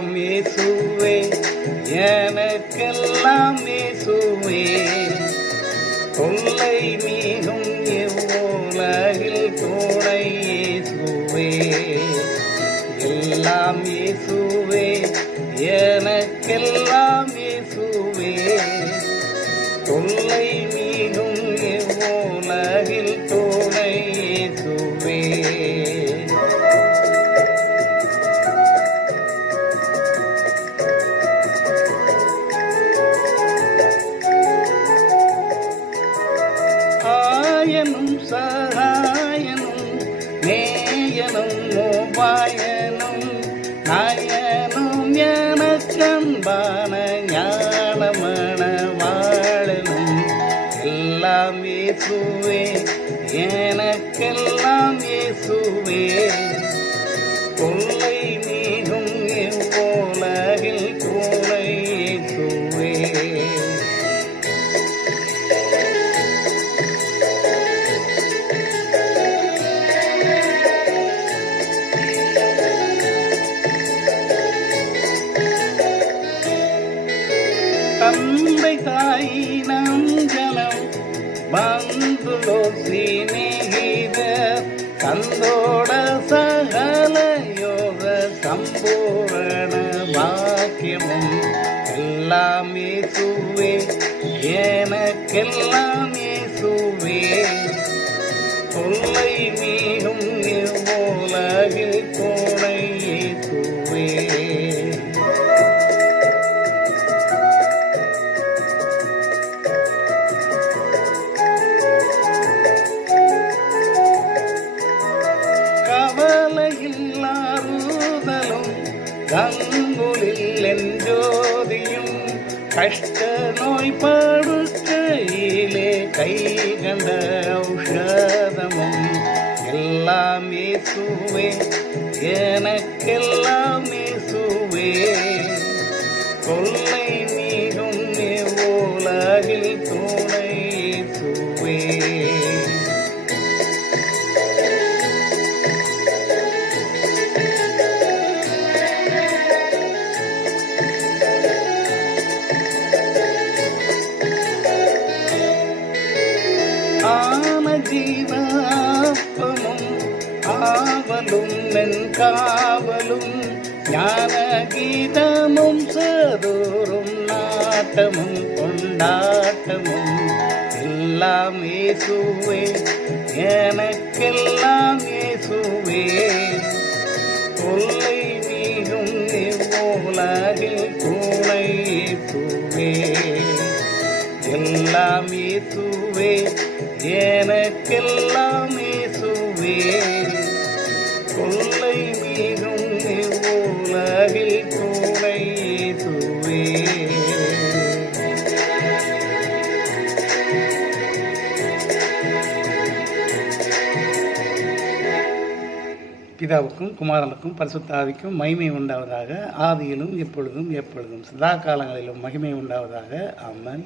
எல்லாம் இயேசுவே, எனக்கெல்லாம் இயேசுவே. தொல்லை நீங்கும் இவ்வுலகில் துணை இயேசுவே. எல்லாம் இயேசுவே, எனக்கெல்லாம் இயேசுவே. தொல்லை நீங்கும் இவ்வுலகில் துணை இயேசுவே. ஆயனும் சகாயனும் நேயனும் உபாயனும் நாயனும் எனக்கன்பான ஞானமண வாழனும். எல்லாம் இயேசுவே, எனக்கெல்லாம் இயேசுவே. தொல்லை நீங்கும் இவ்வுலகில் துணை இயேசுவே. ತಂದೆ ತಾಯಿ ನಂಜನಂ ಬಂಧುಲೋ ಸ್ನೇಹಿತ ತಂದೋಡ ಸಕಲ ಯೋಗ ಸಂಪೂರ್ಣ வாக்கியமும். எல்லாம் இயேசுவே, எனக்கெல்லாம் இயேசுவே. தொல்லை நீங்கும் இவ்வுலகில் துணை இயேசுவே. கவலையில்லாறுதலும் கங்குலில் என்றோதியும் கஷ்ட நோய் படுக்கையிலே கை கண்ட ஔஷதமும். எல்லாம் இயேசுவே, எனக்கெல்லாம் இயேசுவே. தொல்லை நீங்கும் இவ்வுலகில் துணை இயேசுவே. ஆன ஜீவாப்பமும் ஆவலும் என் காவலும் ஞான கீதமும் சதோறும் நாட்டமும் கொண்டாட்டமும். எல்லாம் இயேசுவே, எனக்கெல்லாம் இயேசுவே. தொல்லை நீங்கும் இவ்வுலகில் துணை இயேசுவே. எல்லாம் இயேசுவே, எனக்கெல்லாம் இயேசுவே. தொல்லை நீங்கும் இவ்வுலகில் துணை இயேசுவே. பிதாவுக்கும் குமாரனுக்கும் பரிசுத்த ஆவிக்கும் மகிமை உண்டாவதாக. ஆதியிலும் எப்பொழுதும் எப்பொழுதும் சதா காலங்களிலும் மகிமை உண்டாவதாக. ஆமென்.